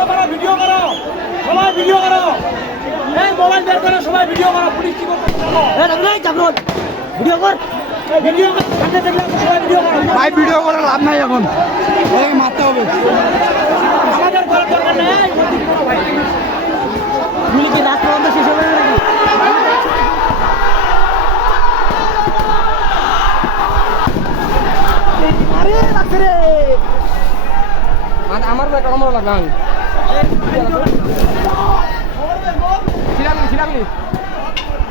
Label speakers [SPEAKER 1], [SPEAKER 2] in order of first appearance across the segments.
[SPEAKER 1] Photo করো video করো সবাই ভিডিও করো এই মোবাইল বের করো সবাই ভিডিও করো পুলিশ কি করতে
[SPEAKER 2] ভিডিও কর।
[SPEAKER 1] ভিডিও করো সামনে দেখলে সবাই ভিডিও করো
[SPEAKER 2] ভাই ভিডিও করে লাভ নাই এখন। ওই মারতে হবে।
[SPEAKER 1] আমাদের করার দরকার নেই।
[SPEAKER 2] গুলি কি রাত পর্যন্ত শেষ হবে নাকি? আরে লাগছে রে।
[SPEAKER 3] আমার তো একটা কমর লাগবে আমি ছিলামনি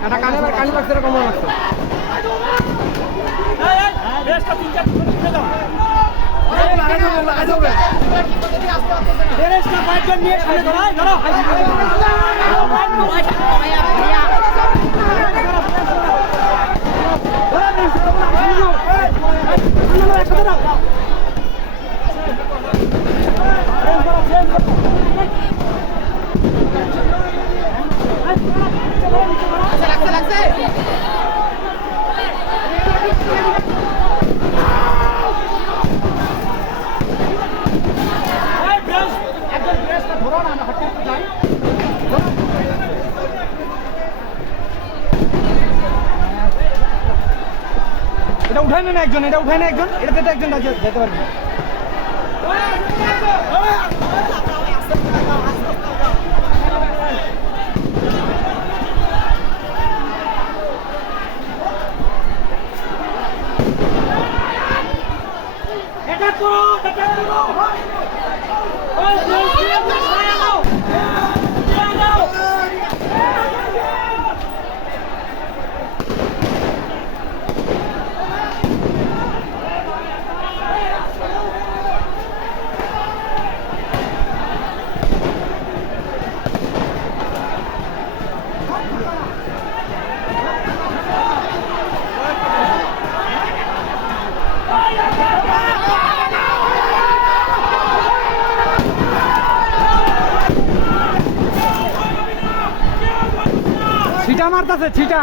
[SPEAKER 3] একটা কানে কানে লাগছে এটা কমর লাগছে
[SPEAKER 1] নিয়ে এই, বেশটা তিন চার ফুট উঠে দাও। বেরেস্টটা কয়েকজন নিয়ে সামনে ধরো, এই ধরো। একসাথে দাও। এই, বেরেস্ট, একজন বেরেস্টটা ধরো না, আমরা হাঁটতে হাঁটতে যাই।
[SPEAKER 3] এটা উঠায় না একজন এটা উঠায় না একজন। এটাতে তো একজন যেতে যেতে পারবে।
[SPEAKER 1] এটা করো। ওই, বেরেস্ট দিয়ে সরে দাও। সরে দাও।
[SPEAKER 3] ছিটা মারতাছে ছিটা।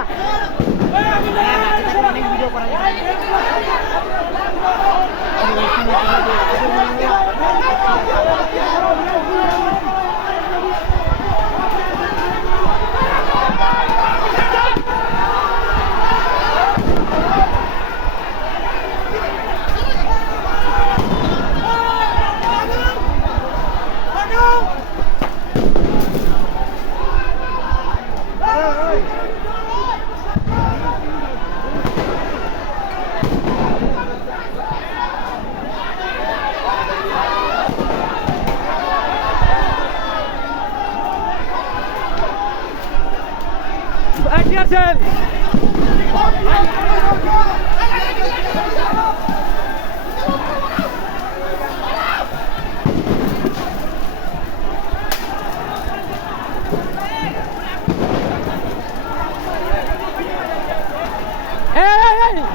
[SPEAKER 3] আছেন?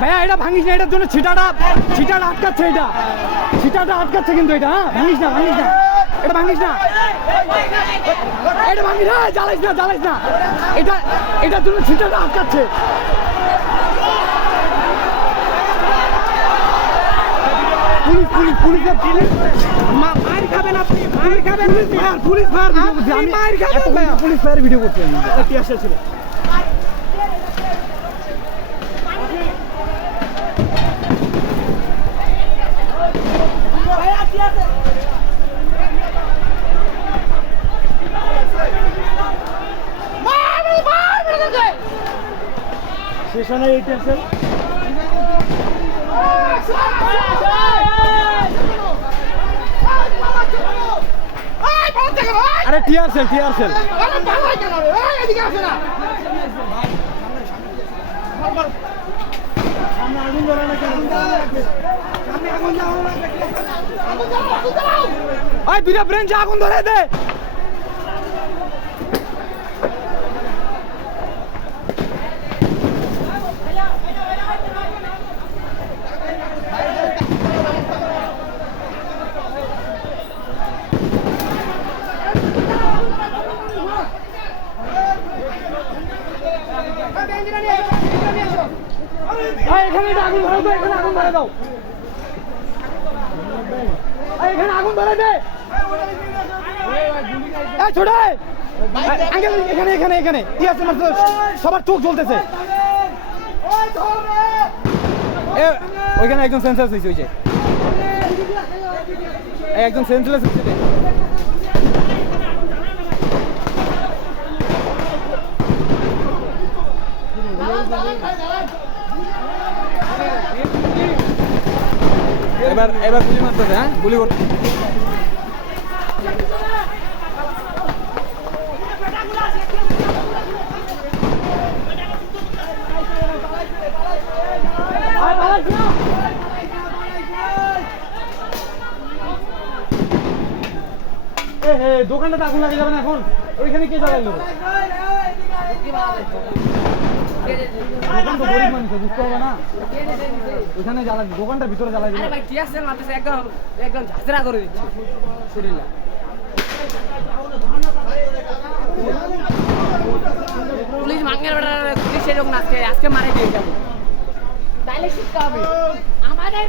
[SPEAKER 3] ভাইয়া, এটা ভাঙিস না, এটার জন্য ছিটাটা ছিটাটা আটকাচ্ছে এটা। ছিটাটা আটকাচ্ছে কিন্তু এটা হ্যাঁ? ভাঙিস না ভাঙিস না। এটা ভাঙিস না। এটা ভাঙিস না জ্বালাইস না জ্বালাইস না। এটা এটার জন্য ছিটাটা আটকাচ্ছে। Police police police police. মা- মার খাবেন আপনি মার খাবেন ফায়ার পুলিশ ফায়ার ভিডিও করছি আমি মার খাবেন পুলিশ ফায়ার ভিডিও করছি আমি।
[SPEAKER 1] আসে ছিল সেশনে এইটা আছে
[SPEAKER 3] আরে টিয়ার সেল টিয়ার সেল আগুন ধরে দে। এখানে আগুন ধরে এখানে এখানে এখানে সবার চোখ জ্বলতেছে। এ, ওইখানে একজন সেন্সলেস হয়েছে ওই যে। একজন সেন্সলেস হয়েছে এবার এবার গুলি মারতেছে হ্যাঁ? গুলি করতে দোকানটা আগুন লাগে যাবে না এখন? ওইখানে কে জ্বালাইলো দোকান তো জ্বালা দোকানটার ভিতরে জ্বালাই দিল
[SPEAKER 1] ভাই টিয়াসের মারতেছে একদম একদম ঝাঁঝরা করে দিচ্ছে শরীরটা পুলিশ মাঙ্গের বেটা পুলিশ এরকম আজকে আজকে মারে দিয়ে যাব তাইলে শিখতে হবে আমাদের